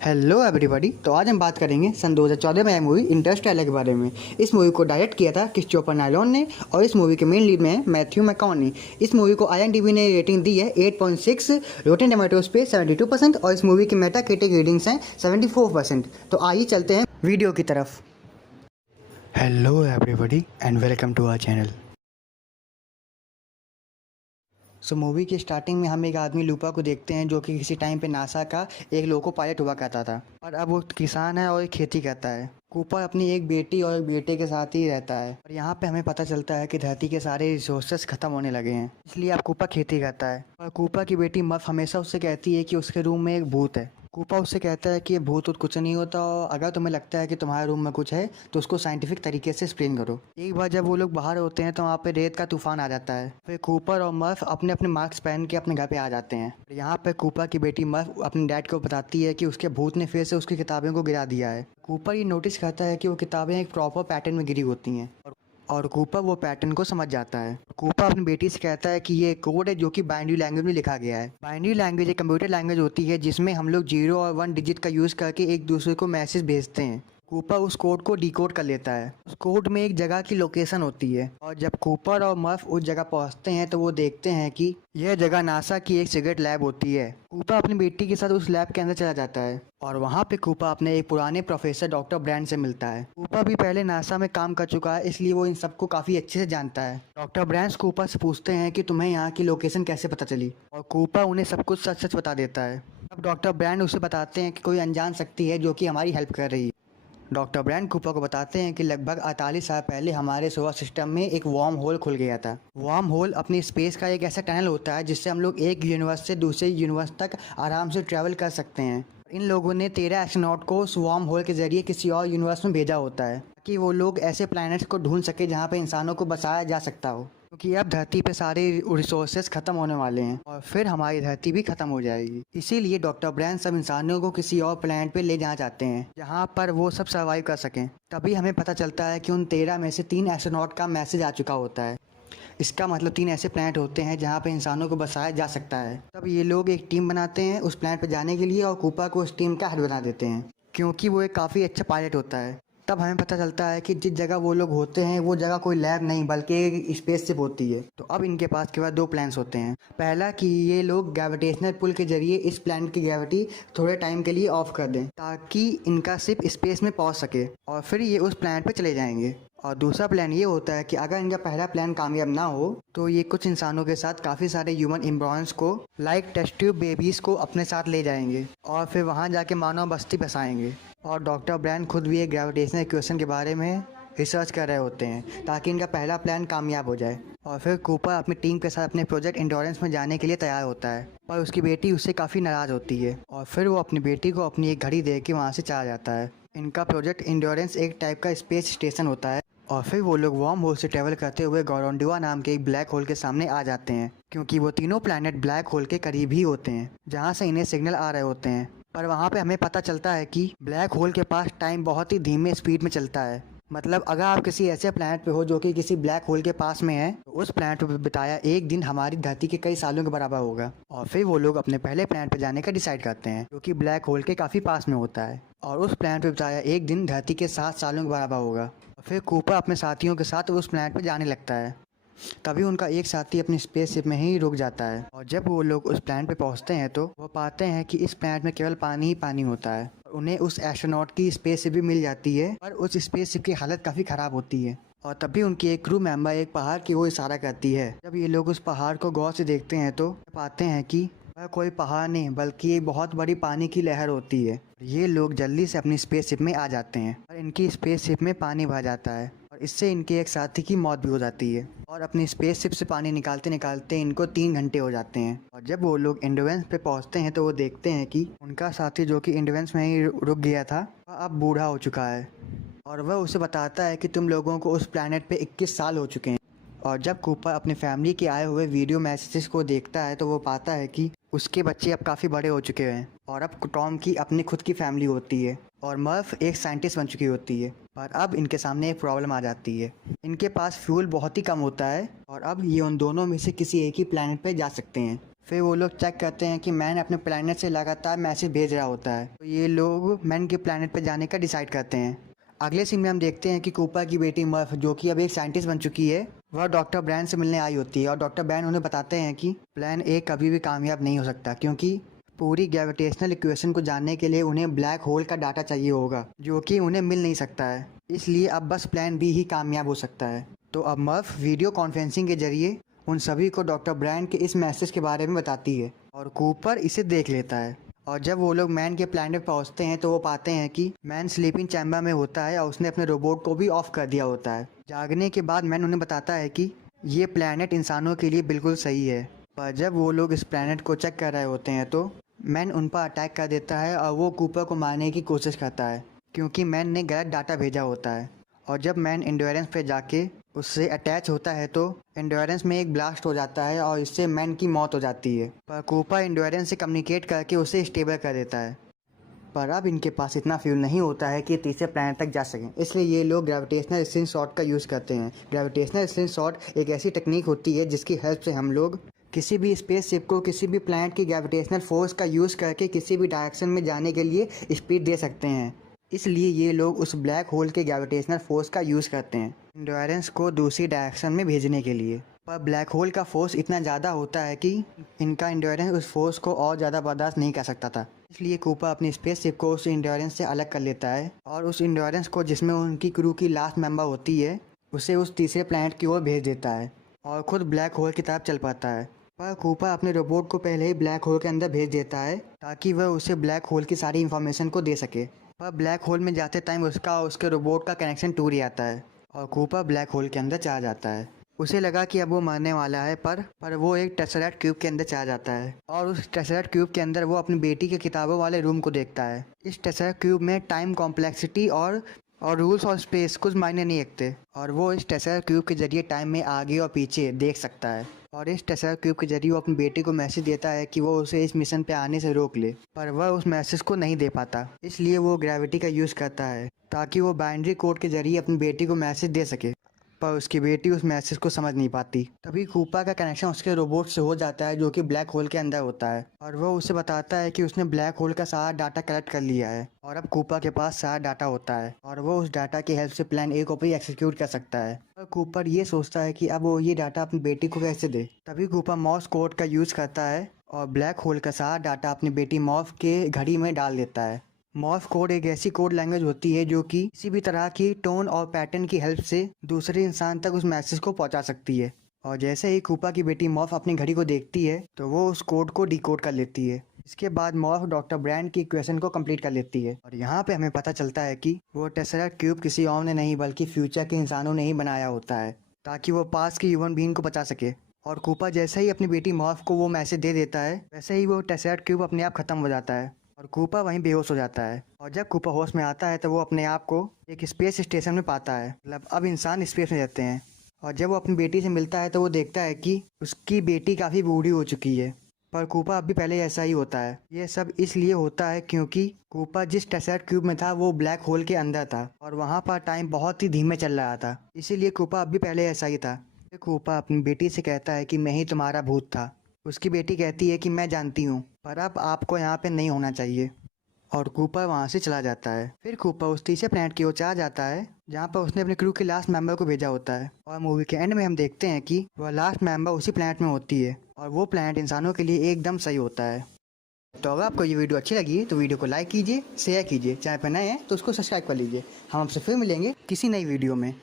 Hello everybody. तो आज हम बात करेंगे सन 2014 में आई मूवी इंटरस्टेलर के बारे में। इस मूवी को डायरेक्ट किया था क्रिस्टोफर नोलन ने और इस मूवी के मेन लीड में है मैथ्यू मैककॉनही। इस मूवी को IMDb ने रेटिंग दी है 8.6, रोटेन टोमेटोज पे 72% और इस मूवी की मेटाक्रिटिक रीडिंग्स हैं 74%। तो आइए चलते हैं वीडियो की तरफ। Hello everybody and welcome to our channel. Movie की स्टार्टिंग में हम एक आदमी लूपा को देखते हैं जो कि किसी टाइम पे नासा का एक लोको पायलट हुआ करता था और अब वो किसान है और खेती करता है। कूपर अपनी एक बेटी और एक बेटे के साथ ही रहता है और यहाँ पे हमें पता चलता है कि धरती के सारे रिसोर्सेस खत्म होने लगे हैं, इसलिए अब कूपर खेती करता है। और कूपर की बेटी मर्फ हमेशा उससे कहती है कि उसके रूम में एक भूत है। कूपर उससे कहता है कि ये भूत कुछ नहीं होता और अगर तुम्हें लगता है कि तुम्हारे रूम में कुछ है तो उसको साइंटिफिक तरीके से एक्सप्लेन करो। एक बार जब वो लोग बाहर होते हैं तो वहाँ पे रेत का तूफान आ जाता है। फिर कूपर और मर्फ अपने अपने मास्क पहन के अपने घर पे आ जाते हैं। यहाँ पे कूपर की बेटी मर्फ अपने डैड को बताती है कि उसके भूत ने फिर से उसकी किताबों को गिरा दिया है। कूपर ये नोटिस करता है कि वो किताबें एक प्रॉपर पैटर्न में गिरी होती हैं और कूपर वो पैटर्न को समझ जाता है। कूपर अपनी बेटी से कहता है कि ये कोड है जो कि बाइनरी लैंग्वेज में लिखा गया है। बाइनरी लैंग्वेज एक कंप्यूटर लैंग्वेज होती है जिसमें हम लोग 0 और 1 डिजिट का यूज़ करके एक दूसरे को मैसेज भेजते हैं। कूपर उस कोड को डिकोड कर लेता है। उस कोड में एक जगह की लोकेशन होती है और जब कूपर और मर्फ उस जगह पहुंचते हैं तो वो देखते हैं कि यह जगह नासा की एक सीक्रेट लैब होती है। कूपर अपनी बेटी के साथ उस लैब के अंदर चला जाता है और वहाँ पे कूपर अपने एक पुराने प्रोफेसर डॉक्टर ब्रैंड से मिलता है। कूपर भी पहले नासा में काम कर चुका है, इसलिए वो इन सबको काफ़ी अच्छे से जानता है। डॉक्टर ब्रैंड कूपर से पूछते हैं कि तुम्हें यहाँ की लोकेशन कैसे पता चली और कूपर उन्हें सब कुछ सच सच बता देता है। अब डॉक्टर ब्रैंड उसे बताते हैं कि कोई अनजान शक्ति है जो कि हमारी हेल्प कर रही है। डॉक्टर ब्रैंड कूपर को बताते हैं कि लगभग 48 साल पहले हमारे सोलर सिस्टम में एक वार्म होल खुल गया था। वार्म होल अपनी स्पेस का एक ऐसा टनल होता है जिससे हम लोग एक यूनिवर्स से दूसरे यूनिवर्स तक आराम से ट्रैवल कर सकते हैं। इन लोगों ने 13 एस्ट्रोनॉट को उस वार्म होल के जरिए किसी और यूनिवर्स में भेजा होता है ताकि वो लोग ऐसे प्लैनेट्स को ढूंढ सके जहाँ पे इंसानों को बसाया जा सकता हो, क्योंकि अब धरती पे सारे रिसोर्सेज खत्म होने वाले हैं और फिर हमारी धरती भी खत्म हो जाएगी। इसीलिए डॉक्टर ब्रैंड सब इंसानों को किसी और प्लैनेट पे ले जाना चाहते हैं जहाँ पर वो सब सर्वाइव कर सकें। तभी हमें पता चलता है कि उन 13 में से 3 एस्ट्रोनॉट का मैसेज आ चुका होता है। इसका मतलब 3 ऐसे प्लैनेट होते हैं जहाँ पे इंसानों को बसाया जा सकता है। तब ये लोग एक टीम बनाते हैं उस प्लैनेट पे जाने के लिए और कूपर को उस टीम का हेड बना देते हैं क्योंकि वो एक काफ़ी अच्छा पायलट होता है। तब हमें पता चलता है कि जिस जगह वो लोग होते हैं वो जगह कोई लैब नहीं बल्कि एक स्पेसशिप होती है। तो अब इनके पास केवल 2 प्लान्स होते हैं। पहला कि ये लोग ग्रेविटेशनल पुल के जरिए इस प्लैनेट की ग्रेविटी थोड़े टाइम के लिए ऑफ कर दें ताकि इनका शिप स्पेस में पहुंच सके और फिर ये उस प्लैनेट पर चले जाएंगे। और दूसरा प्लान ये होता है कि अगर इनका पहला प्लान कामयाब ना हो तो ये कुछ इंसानों के साथ काफ़ी सारे ह्यूमन एम्ब्रॉयंस को लाइक टेस्ट ट्यूब बेबीज़ को अपने साथ ले जाएंगे और फिर वहाँ जाके मानव बस्ती बसाएंगे। और डॉक्टर ब्रैंड खुद भी एक ग्रेविटेशनल इक्वेशन के बारे में रिसर्च कर रहे होते हैं ताकि इनका पहला प्लान कामयाब हो जाए। और फिर कूपर अपनी टीम के साथ अपने प्रोजेक्ट इंडोरेंस में जाने के लिए तैयार होता है पर उसकी बेटी उससे काफ़ी नाराज़ होती है और फिर वो अपनी बेटी को अपनी एक घड़ी दे के वहाँ से चला जाता है। इनका प्रोजेक्ट इंडोरेंस एक टाइप का स्पेस स्टेशन होता है और फिर वो लोग वार्म होल से ट्रेवल करते हुए गोरोंडुआ नाम के एक ब्लैक होल के सामने आ जाते हैं क्योंकि वो तीनों प्लैनेट ब्लैक होल के करीब ही होते हैं जहाँ से इन्हें सिग्नल आ रहे होते हैं। पर वहाँ पे हमें पता चलता है कि ब्लैक होल के पास टाइम बहुत ही धीमे स्पीड में चलता है। मतलब अगर आप किसी ऐसे प्लैनेट पे हो जो कि किसी ब्लैक होल के पास में है तो उस प्लैनेट पे बिताया एक दिन हमारी धरती के कई सालों के बराबर होगा। और फिर वो लोग अपने पहले प्लैनेट पे जाने का डिसाइड करते हैं जो कि ब्लैक होल के काफ़ी पास में होता है और उस प्लैनेट पे बिताया एक दिन धरती के 7 सालों के बराबर होगा। और फिर कूपर अपने साथियों के साथ उस प्लैनेट पे जाने लगता है। तभी उनका एक साथी अपनी स्पेसशिप में ही रुक जाता है और जब वो लोग उस प्लैनेट पे पहुंचते हैं तो वो पाते हैं कि इस प्लैनेट में केवल पानी ही पानी होता है। उन्हें उस एस्ट्रोनॉट की स्पेसशिप भी मिल जाती है पर उस स्पेसशिप की हालत काफ़ी ख़राब होती है। और तभी उनकी एक क्रू मेंबर एक पहाड़ की ओर इशारा करती है। जब ये लोग उस पहाड़ को गौर से देखते हैं तो पाते हैं कि वह कोई पहाड़ नहीं बल्कि एक बहुत बड़ी पानी की लहर होती है। ये लोग जल्दी से अपनी स्पेसशिप में आ जाते हैं और इनकी स्पेसशिप में पानी भर जाता है और इससे इनके एक साथी की मौत भी हो जाती है। और अपनी स्पेसशिप से पानी निकालते निकालते इनको 3 घंटे हो जाते हैं। और जब वो लोग इंडोरेंस पे पहुंचते हैं तो वो देखते हैं कि उनका साथी जो कि इंडोरेंस में ही रुक गया था वह अब बूढ़ा हो चुका है और वह उसे बताता है कि तुम लोगों को उस प्लैनेट पे 21 साल हो चुके हैं। और जब कूपर अपनी फैमिली के आए हुए वीडियो मैसेजेस को देखता है तो वो पाता है कि उसके बच्चे अब काफ़ी बड़े हो चुके हैं और अब टॉम की अपनी खुद की फैमिली होती है और मर्फ एक साइंटिस्ट बन चुकी होती है। पर अब इनके सामने एक प्रॉब्लम आ जाती है। इनके पास फ्यूल बहुत ही कम होता है और अब ये उन दोनों में से किसी एक ही प्लैनेट पे जा सकते हैं। फिर वो लोग चेक करते हैं कि मैन अपने प्लैनेट से लगातार मैसेज भेज रहा होता है। तो ये लोग मैन के प्लैनेट पर जाने का डिसाइड करते हैं। अगले सीन में हम देखते हैं कि कूपर की बेटी मर्फ, जो कि अब एक साइंटिस्ट बन चुकी है, वह डॉक्टर ब्रैन से मिलने आई होती है और डॉक्टर ब्रैन उन्हें बताते हैं कि प्लान ए कभी भी कामयाब नहीं हो सकता, क्योंकि पूरी ग्रेविटेशनल इक्वेशन को जानने के लिए उन्हें ब्लैक होल का डाटा चाहिए होगा, जो कि उन्हें मिल नहीं सकता है। इसलिए अब बस प्लान बी ही कामयाब हो सकता है। तो अब मर्फ वीडियो कॉन्फ्रेंसिंग के जरिए उन सभी को डॉक्टर ब्रैन के इस मैसेज के बारे में बताती है और कूपर इसे देख लेता है। और जब वो लोग मैन के प्लैनेट पहुंचते हैं तो वो पाते हैं कि मैन स्लीपिंग चैम्बर में होता है और उसने अपने रोबोट को भी ऑफ कर दिया होता है। जागने के बाद मैन उन्हें बताता है कि ये प्लैनेट इंसानों के लिए बिल्कुल सही है। पर जब वो लोग इस प्लैनेट को चेक कर रहे होते हैं तो मैन उन पर अटैक कर देता है और वो कूपर को मारने की कोशिश करता है, क्योंकि मैन ने गलत डाटा भेजा होता है। और जब मैन एंड्योरेंस पे जाके उससे अटैच होता है तो एंड्योरेंस में एक ब्लास्ट हो जाता है और इससे मैन की मौत हो जाती है। पर कूपर एंड्योरेंस से कम्युनिकेट करके उसे स्टेबल कर देता है। पर अब इनके पास इतना फ्यूल नहीं होता है कि तीसरे प्लैनेट तक जा सकें, इसलिए ये लोग ग्रेविटेशनल स्लिंग शॉट का यूज़ करते हैं। ग्रेविटेशनल स्लिंग शॉट एक ऐसी टेक्निक होती है जिसकी हेल्प से हम लोग किसी भी स्पेसशिप को किसी भी प्लैनेट की ग्रेविटेशनल फोर्स का यूज़ करके किसी भी डायरेक्शन में जाने के लिए स्पीड दे सकते हैं। इसलिए ये लोग उस ब्लैक होल के ग्रेविटेशनल फोर्स का यूज़ करते हैं एंड्योरेंस को दूसरी डायरेक्शन में भेजने के लिए। पर ब्लैक होल का फोर्स इतना ज़्यादा होता है कि इनका एंड्योरेंस उस फोर्स को और ज़्यादा बर्दाश्त नहीं कर सकता था। इसलिए कूपर अपनी स्पेसशिप को उस एंड्योरेंस से अलग कर लेता है और उस एंड्योरेंस को, जिसमें उनकी क्रू की लास्ट मेंबर होती है, उसे उस तीसरे प्लैनेट की ओर भेज देता है और खुद ब्लैक होल की तरफ चल पाता है। पर कूपर अपने रोबोट को पहले ही ब्लैक होल के अंदर भेज देता है ताकि वह उसे ब्लैक होल की सारी इन्फॉर्मेशन को दे सके। पर ब्लैक होल में जाते टाइम उसका और उसके रोबोट का कनेक्शन टूट जाता है और कूपर ब्लैक होल के अंदर चला जाता है। उसे लगा कि अब वो मरने वाला है, पर वो एक टेसरेट क्यूब के अंदर चला जाता है और उस टेसरेट क्यूब के अंदर वो अपनी बेटी के किताबों वाले रूम को देखता है। इस टेसरेट क्यूब में टाइम कॉम्प्लेक्सिटी और रूल्स और स्पेस कुछ मायने नहीं रखते और वो इस टेसरेट क्यूब के जरिए टाइम में आगे और पीछे देख सकता है। और इस टेसरेट क्यूब के जरिए वो अपनी बेटी को मैसेज देता है कि वो उसे इस मिशन पे आने से रोक ले, पर वह उस मैसेज को नहीं दे पाता। इसलिए वो ग्रेविटी का यूज़ करता है ताकि वो बाइनरी कोड के जरिए अपनी बेटी को मैसेज दे सके, पर उसकी बेटी उस मैसेज को समझ नहीं पाती। तभी कूपर का कनेक्शन उसके रोबोट से हो जाता है, जो कि ब्लैक होल के अंदर होता है, और वो उसे बताता है कि उसने ब्लैक होल का सारा डाटा कलेक्ट कर लिया है और अब कूपर के पास सारा डाटा होता है और वो उस डाटा की हेल्प से प्लान ए को भी एक्सिक्यूट कर सकता है। और कूपर ये सोचता है कि अब वो ये डाटा अपनी बेटी को कैसे दे। तभी कूपर मॉर्स कोड का यूज़ करता है और ब्लैक होल का सारा डाटा अपनी बेटी मॉर्फ के घड़ी में डाल देता है। मॉर्फ कोड एक ऐसी कोड लैंग्वेज होती है जो कि किसी भी तरह की टोन और पैटर्न की हेल्प से दूसरे इंसान तक उस मैसेज को पहुंचा सकती है। और जैसे ही कूपर की बेटी मॉर्फ अपनी घड़ी को देखती है तो वो उस कोड को डिकोड कर लेती है। इसके बाद मॉर्फ डॉक्टर ब्रैन की इक्वेशन को कंप्लीट कर लेती है और यहाँ पे हमें पता चलता है कि वो टेसरेट क्यूब किसी और ने नहीं बल्कि फ्यूचर के इंसानों ने ही बनाया होता है ताकि वो पास की ह्यूमन बीइंग को बचा सके। और कूपर जैसे ही अपनी बेटी मॉर्फ को वो मैसेज दे देता है वैसे ही वो टेसरेट क्यूब अपने आप खत्म हो जाता है और कूपर वहीं बेहोश हो जाता है। और जब कूपर होश में आता है तो वो अपने आप को एक स्पेस स्टेशन में पाता है, मतलब अब इंसान स्पेस में रहते हैं। और जब वो अपनी बेटी से मिलता है तो वो देखता है कि उसकी बेटी काफ़ी बूढ़ी हो चुकी है, पर कूपर अब भी पहले ऐसा ही होता है। ये सब इसलिए होता है क्योंकि कूपर जिस टेसरेट क्यूब में था वो ब्लैक होल के अंदर था और वहाँ पर टाइम बहुत ही धीमे चल रहा था, इसीलिए कूपर अब भी पहले ऐसा ही था। कूपर अपनी बेटी से कहता है कि मैं ही तुम्हारा भूत था। उसकी बेटी कहती है कि मैं जानती हूँ, पर अब आपको यहाँ पे नहीं होना चाहिए। और कूपर वहाँ से चला जाता है। फिर कूपर उस तीसरे प्लैनेट की ओर चला जाता है जहाँ पर उसने अपने क्रू के लास्ट मेंबर को भेजा होता है। और मूवी के एंड में हम देखते हैं कि वह लास्ट मेंबर उसी प्लैनेट में होती है और वो प्लैनेट इंसानों के लिए एकदम सही होता है। तो अगर आपको ये वीडियो अच्छी लगी है तो वीडियो को लाइक कीजिए, शेयर कीजिए, चैनल पर नए हैं तो उसको सब्सक्राइब कर लीजिए। हम आपसे फिर मिलेंगे किसी नई वीडियो में।